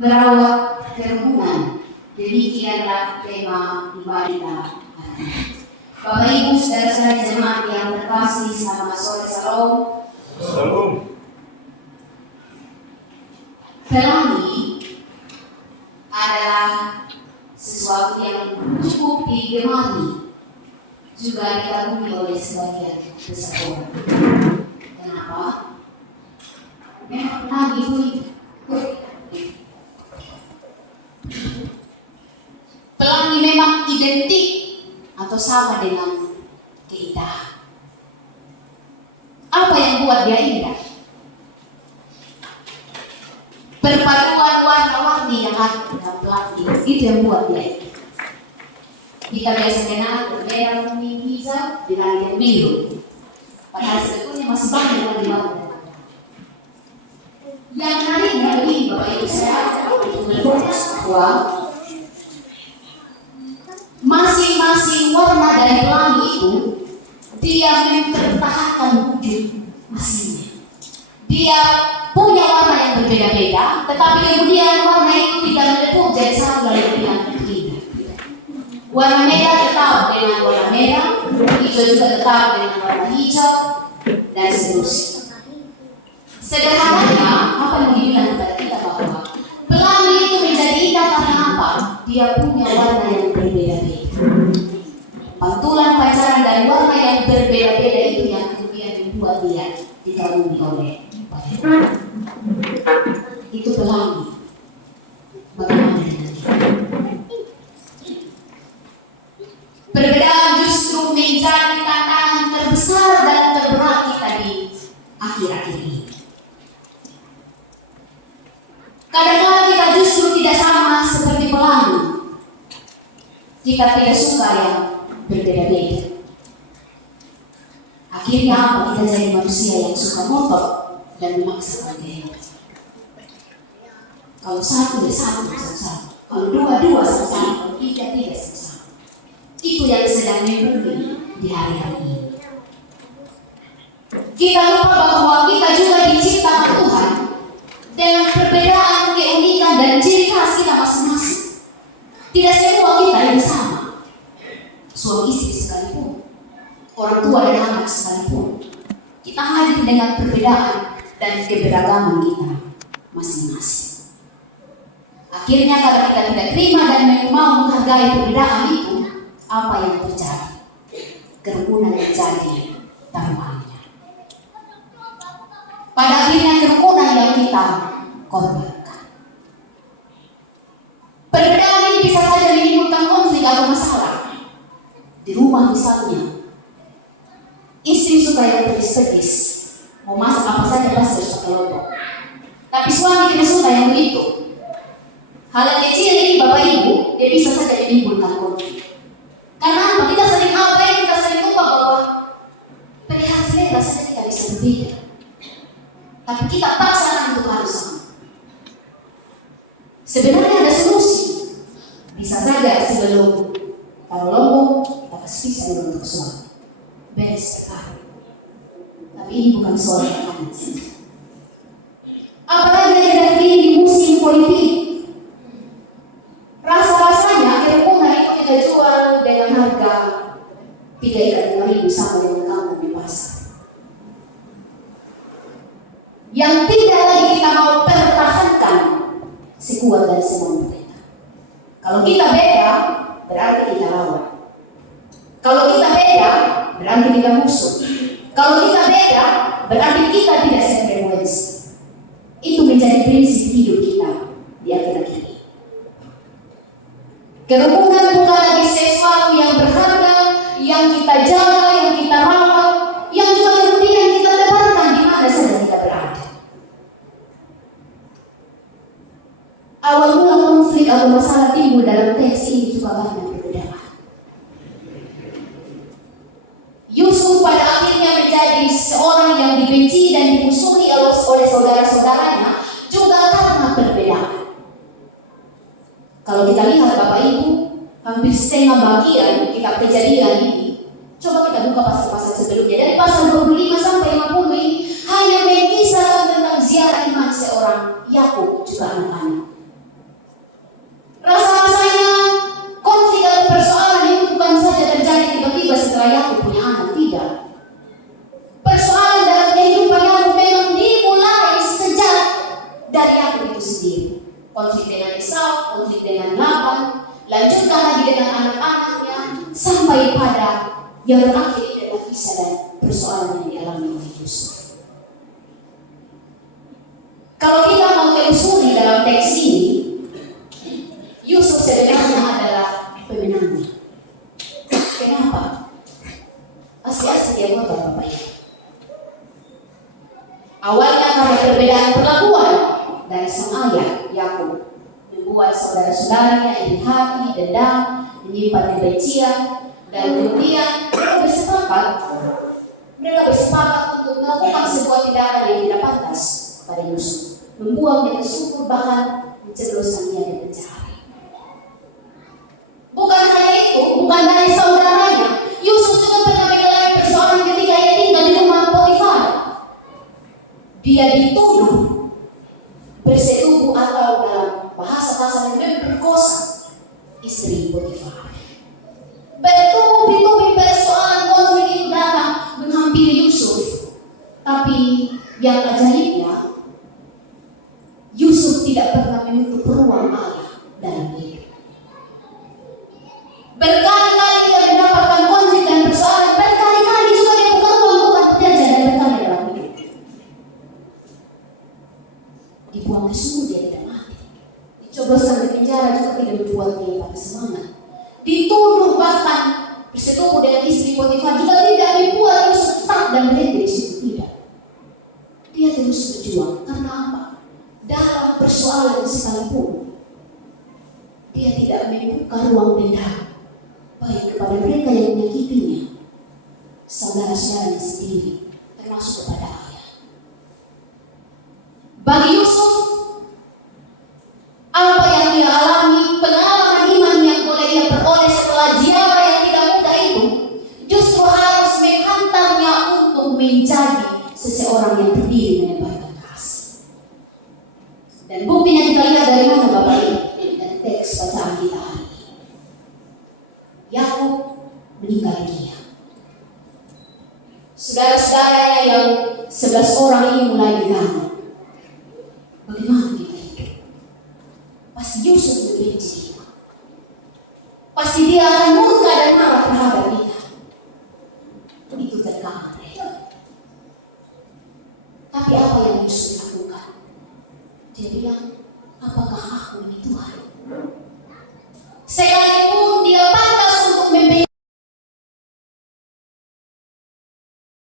Merawat kerukunan. Demikianlah tema ibadah hari ini. Bapak Ibu saudara-saudara jemaat yang terkasih, selamat sore, salam. Salam. Pelangi adalah sesuatu yang cukup digemari, juga dikagumi oleh sebagian besar orang. Kenapa? Memang pelangi itu pelangi memang identik atau sama dengan keindahan. Apa yang buat dia indah? Perpaduan warna-warni yang ada dalam pelangi itu yang buat dia indah. Kita biasa kenal merah, kuning, hijau, bilang yang biru. Padahal sebetulnya masih banyak warna-warni. Yang menariknya begini Bapak Ibu, saya untuk melihat bahwa masing-masing warna dari pelangi itu dia mempertahankan wujud aslinya. Dia punya warna yang berbeda-beda, tetapi kemudian warna itu tidak melepuh jadi satu lalu dengan tidak. Warna merah tetap dengan warna merah, hijau juga tetap dengan warna hijau, dan seterusnya. Sederhananya, apa yang dibilang kepada kita bahwa pelangi itu menjadi indah karena apa? Dia punya warna yang berbeda-beda. Pantulan pancaran dari warna yang berbeda-beda itu yang kemudian membuat dia dikagumi oleh banyak orang. Itu pelangi. Bagaimana dengan kita? Perbedaan justru menjadi tantangan terbesar dan terberat kita di akhir-akhir ini. Kadang-kadang kita justru tidak sama seperti pelangi. Kita tidak suka yang berbeda-beda. Akhirnya apa? Kita jadi manusia yang suka ngotot dan memaksakan diri. Kalau satu ya satu sama-sama. Kalau dua sama-sama. Kalau tiga sama-sama. Itu yang sedang membuat di hari-hari ini. Kita lupa bahwa kita juga diciptakan Tuhan dengan perbedaan, keunikan, dan ciri khas kita masing-masing. Tidak semua kita yang sama. Suami istri sekalipun, orang tua dan anak sekalipun, kita hadir dengan perbedaan dan keberagaman kita masing-masing. Akhirnya kalau kita tidak terima dan mau menghargai perbedaan itu, apa yang terjadi? Kerukunan terjadi taruhannya. Pada akhirnya kerukunan yang kita korbankan. Perbedaan ini bisa saja menimbulkan konflik atau masalah. Di rumah misalnya, istri suka yang pedes-pedes, mau masak apa saja pasti harus pakai lombok. Tapi suami tidak suka yang begitu. Hal yang kecil ini Bapak Ibu, dia bisa saja menimbulkan konflik. Karena apa? Kita sering kita sering lupa bahwa perihal selera saja kita bisa berbeda. Tapi kita paksakan untuk harus sama. Sebenarnya ada solusi. Bisa saja sebelum kalau lombok kita kasih pisau untuk suami. Beres sekali. Tapi ini bukan soal makanan saja. Apalagi yang terjadi di musim politik. Rasa-rasanya kerukunan itu kita jual dengan harga 3 ikat 5.000 sama dengan kamu di pasar. Yang tidak lagi kita mau pertahankan sekuat dan semampu kita. Kalau kita beda, berarti kita lawan. Kalau kita beda, berarti kita musuh. Kalau kita beda, berarti kita tidak sefrekuensi. Itu menjadi prinsip hidup kita di akhir-akhir ini. Kerukunan bukan lagi sesuatu yang berharga, yang kita jaga, yang kita rawat, yang juga kemudian kita tebarkan di mana saja kita berada. Awal mula konflik atau masalah timbul dalam teks ini juga banyak perbedaan. Yusuf pada akhirnya menjadi seorang yang dibenci dan dimusuhi oleh saudara-saudaranya juga karena perbedaan. Kalau kita lihat Bapak Ibu, hampir setengah bagian kitab Kejadian ini, coba kita buka pasal-pasal sebelumnya dari pasal 25 sampai 50 ini hanya mengisahkan tentang ziarah iman seorang Yakub juga anak-anak. konflik dengan Laban, lanjutkan lagi dengan anak-anaknya, sampai pada yang terakhir adalah kisah dan persoalan yang dialami oleh Yusuf. Kalau kita mau telusuri dalam teks ini, Yusuf sebenarnya adalah pemenangnya. Kenapa? Asli-asli dia buat Bapak-Bapak. Awalnya karena perbedaan perlakuan dari sang ayah Yakub, membuat saudara-saudaranya iri hati, dendam, menyimpan kebencian, dan kemudian mereka bersepakat untuk melakukan sebuah tindakan yang tidak pantas pada Yusuf, membuangnya ke sumur, bahkan menjebloskan dia di penjara. Bukan hanya itu, bukan dari saudaranya, Yusuf juga pernah mengalami persoalan ketika ia tinggal di rumah Potifar. Dia dituduh bersetubuh atau dalam bahasa kasar memperkosa istri Potifar. Bertubi-tubi persoalan konflik itu datang menghampiri Yusuf. Tapi yang ajaibnya, Yusuf tidak pernah menutup ruang Allah dalam hidup. Berkali-kali dia mendapatkan konflik dan persoalan, berkali-kali juga dia bukan pekerja dan berkali dalam hidup. Dibuang ke sumur dia tidak mati, dicoboskan di penjara juga tidak membuat dia patah semangat, dituduh bahkan bersetubuh dengan istri Potifar juga tidak membuat Yusuf stuck dan berhenti di situ. Tidak, dia terus berjuang. Karena apa? Dalam persoalan sekalipun dia tidak membuka ruang dendam, baik kepada mereka yang menyakitinya, saudara-saudaranya sendiri, termasuk kepada ayah. Bagi Yusuf, apa yang dia alami, pengalaman iman yang boleh dia peroleh setelah ziarah yang tidak mudah itu, justru harus menghantarnya untuk menjadi seseorang yang berdiri menebarkan kasih. Dan buktinya kita lihat dari mana Bapak Ibu? Dari teks bacaan kita hari ini. Yakub meninggal dunia. Saudara-saudaranya yang 11 orang ini mulai digantung. Bagaimana kita hidup? Pasti Yusuf membenci kita. Pasti dia akan murka dan marah terhadap kita. Itu terkadang mereka. Tapi apa yang Yusuf lakukan? Dia bilang, apakah aku ini Tuhan? Sekalipun dia pantas untuk membela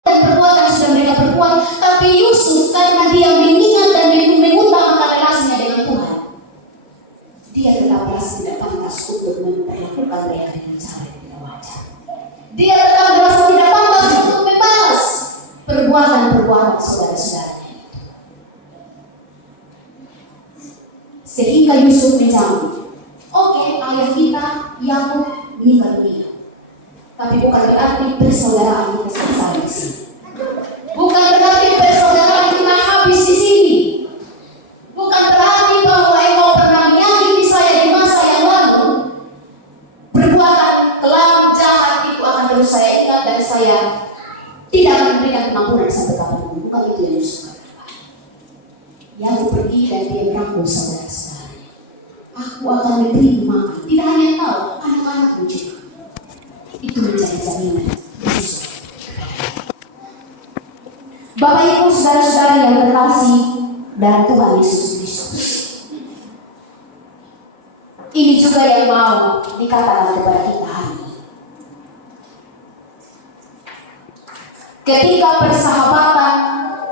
dan perbuatan sudah mereka perbuat, tapi Yusuf karena dia mengingat dan mengutamakan relasinya dengan Tuhan, dia tetap merasa tidak pantas untuk memperlakukan mereka dengan cara yang tidak wajar. Dia tetap merasa tidak pantas untuk membalas perbuatan-perbuatan saudara-saudaranya. Sehingga Yusuf menjawab, oke, ayah kita Yakub meninggal dunia, tapi bukan berarti persaudaraan kita selesai di sini. Bukan berarti persaudaraan kita habis di sini. Bukan berarti bahwa engkau pernah menyakiti saya di masa yang lalu, perbuatan kelam jahat itu akan terus saya ingat dan saya tidak akan memberikan pengampunan sampai kapanpun. Bukan itu yang Yusuf katakan. Yakub pergi dan dia merangkul saudara-saudaranya. Aku akan memberi makan, tidak hanya engkau, anak-anakmu juga. Itu menjadi jaminan Yusuf. Bapak Ibu saudara-saudara yang terkasih dan Tuhan Yesus Kristus, ini juga yang mau dikatakan kepada kita hari ini. Ketika persahabatan,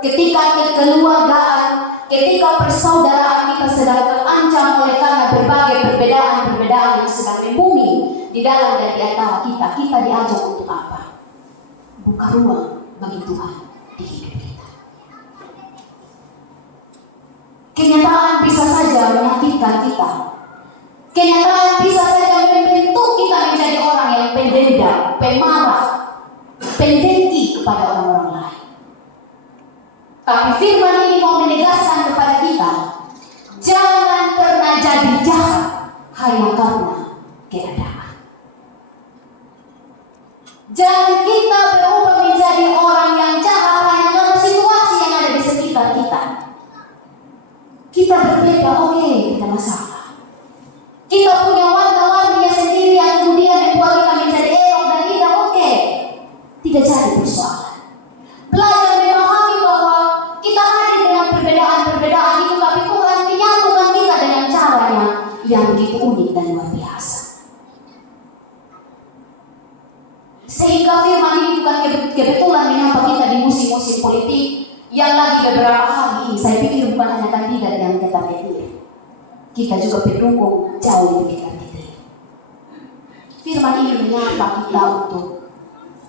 ketika kekeluargaan, ketika persaudaraan kita sedang terancam oleh karena berbagai perbedaan yang sedang membumi di dalam dan di antara kita, kita diajak untuk apa? Buka ruang bagi Tuhan di hidup kita. Kenyataan bisa saja menyakitkan kita. Kenyataan bisa saja membentuk kita menjadi orang yang pendendam, pemarah, pendengki kepada orang-orang lain. Tapi firman ini mau menegaskan kepada kita, jangan pernah jadi jahat hanya karena keadaan. Jangan kita berubah menjadi orang yang jahat hanya karena situasi yang ada di sekitar kita. Kita berbeda, oke, tidak masalah. yang lagi beberapa hari ini, saya pikir bukan hanya kandidat yang kita pilih, kita juga pendukung jauh lebih kita pilih. Firman ini menyapa kita untuk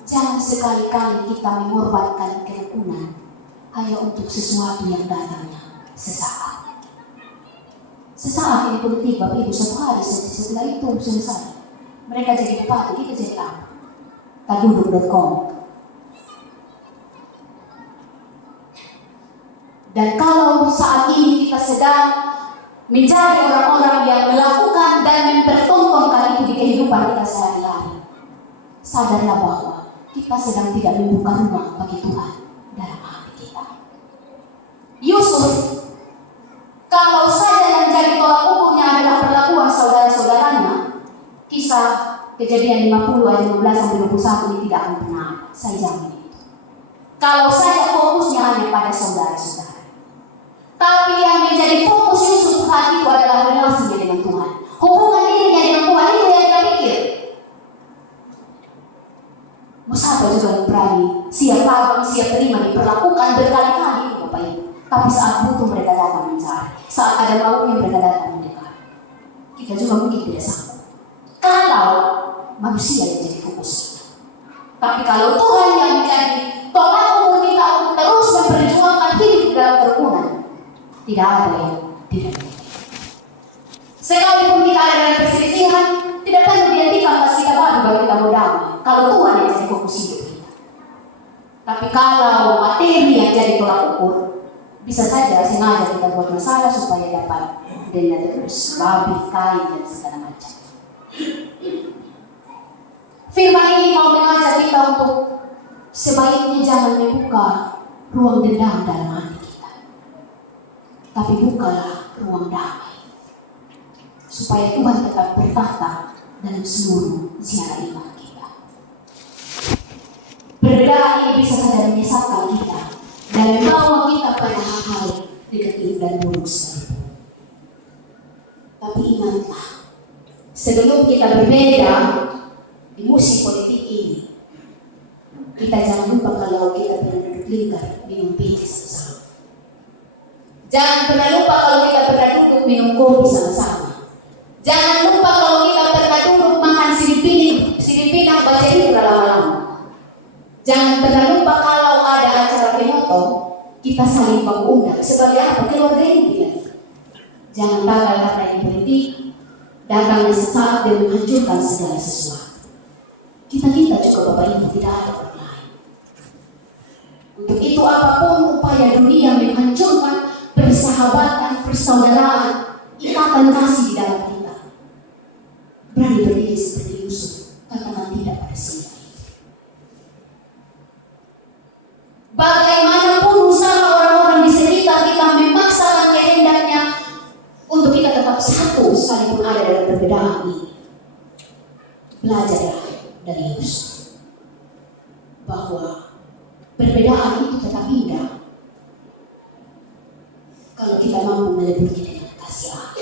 jangan sekali-kali kita mengorbankan kerukunan hanya untuk sesuatu yang datangnya sesaat. Sesaat ini politik, Bapak Ibu, satu hari setelah itu selesai. Mereka jadi bupati, kita jadi apa? Taduduk.com. Dan kalau saat ini kita sedang menjadi orang-orang yang melakukan dan mempertontonkan itu di kehidupan kita sehari-hari, sadarlah bahwa kita sedang tidak membuka rumah bagi Tuhan dalam hati kita. Yusuf, kalau saja yang jadi tolak ukurnya adalah perlakuan saudara-saudaranya, kisah Kejadian 50 ayat 15-21 ini tidak akan pernah, saya jamin itu. Kalau saja fokusnya hanya pada saudara-saudara. Tapi yang menjadi fokus Yusuf saat itu adalah relasinya dengan Tuhan. Hubungan dirinya dengan Tuhan itu yang kita pikir. Musabah juga berani, siap tabang, siap terima, diperlakukan berkali-kali, Bapak Ibu. Tapi saat butuh mereka datang mencari, saat ada maunya mereka datang mendekat. Kita juga mungkin tidak sanggup. Kalau manusia yang jadi fokus. Tapi kalau Tuhan yang menjadi tolak ukur kita untuk terus memperjuangkan hidup dalam kerukunan, tidak ada yang tidak boleh. Sekalipun kita ada dalam perselisihan, tidak perlu dihentikan pas kita baru kita mau damai. Kalau Tuhan yang jadi fokus hidup kita. Tapi kalau materi yang jadi tolak ukur, bisa saja sengaja kita buat masalah supaya dapat denda terus, babi, kain dan segala macam. Firman ini mau mengajak kita untuk sebaiknya jangan membuka ruang dendam dalam hati kita, tapi bukalah ruang damai, supaya Tuhan tetap bertahta dalam seluruh ziarah iman kita. Perbedaan ini bisa saja menyesatkan kita dan membawa kita pada hal-hal negatif dan buruk sekalipun. Tapi ingatlah, sebelum kita berbeda di musim politik ini, kita jangan lupa kalau kita pernah duduk lingkar minum peci sama-sama. Jangan pernah lupa kalau kita pernah duduk minum kopi sama-sama. Jangan lupa kalau kita pernah duduk makan siripinang baca itu lama-lama. Jangan pernah lupa kalau ada acara penoto, kita saling mengundang. Sebagai apa? Keluarga ini bilang. Jangan bakal karena ini politik datang sesaat dan menghancurkan segala sesuatu. Kita juga Bapak Ibu tidak ada orang lain. Untuk itu apapun upaya dunia menghancurkan persahabatan, persaudaraan, ikatan kasih di dalam kita, berani berdiri seperti Yusuf, katakan tidak pada semua itu. Bagaimanapun usaha orang-orang di sekitar kita memaksakan kehendaknya untuk kita tetap satu sekalipun ada dalam perbedaan ini, belajarlah dari Yusuf bahwa perbedaan itu tetap indah kalau kita mampu meleburnya dengan kasih Allah.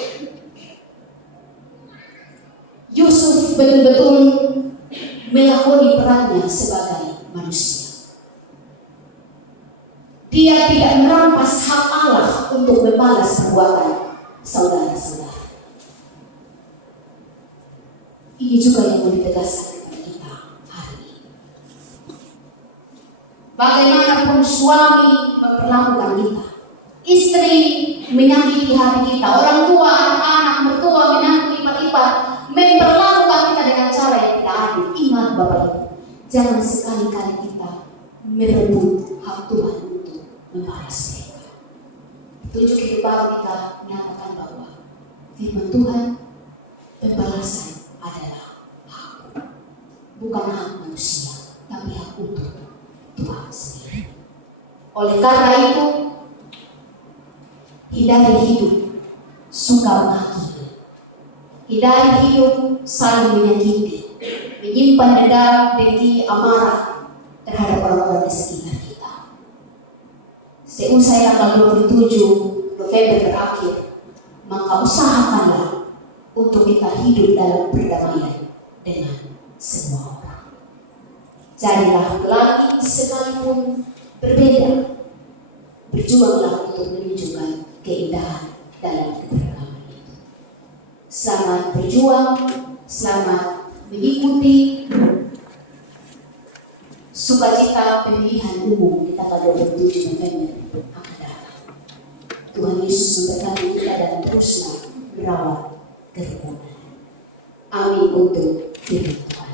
Yusuf betul-betul melakoni perannya sebagai manusia. Dia tidak merampas hak Allah untuk membalas perbuatan saudara-saudara. Ini juga yang mau ditegaskan bagaimanapun suami memperlakukan kita, istri menyakiti hati kita, orang tua, anak-anak, mertua, menantu, ipar-ipar memperlakukan kita dengan cara yang tidak adil. Ingat Bapak Ibu, jangan sekali-kali kita merebut hak Tuhan untuk membalas mereka. Tunjuk itu baru kita menyatakan bahwa firman Tuhan, pembalasan adalah hak, bukan hak manusia, tapi hak untuk Tuhan sendiri. Oleh karena itu, hindari hidup suka menghakimi, hindari hidup saling menyakiti, menyimpan dendam, dengki, amarah terhadap orang-orang di sekitar kita. Seusai tanggal 27 November berakhir, maka usahakanlah untuk kita hidup dalam perdamaian dengan semua orang. Jadilah laki sekalipun berbeda, berjuanglah untuk menunjukkan keindahan dalam keberagaman itu. Selamat berjuang, selamat mengikuti sukacita pemilihan umum di tanggal 27 November akan datang. Tuhan Yesus memberkati kita dan teruslah merawat kerukunan. Amin untuk firman Tuhan.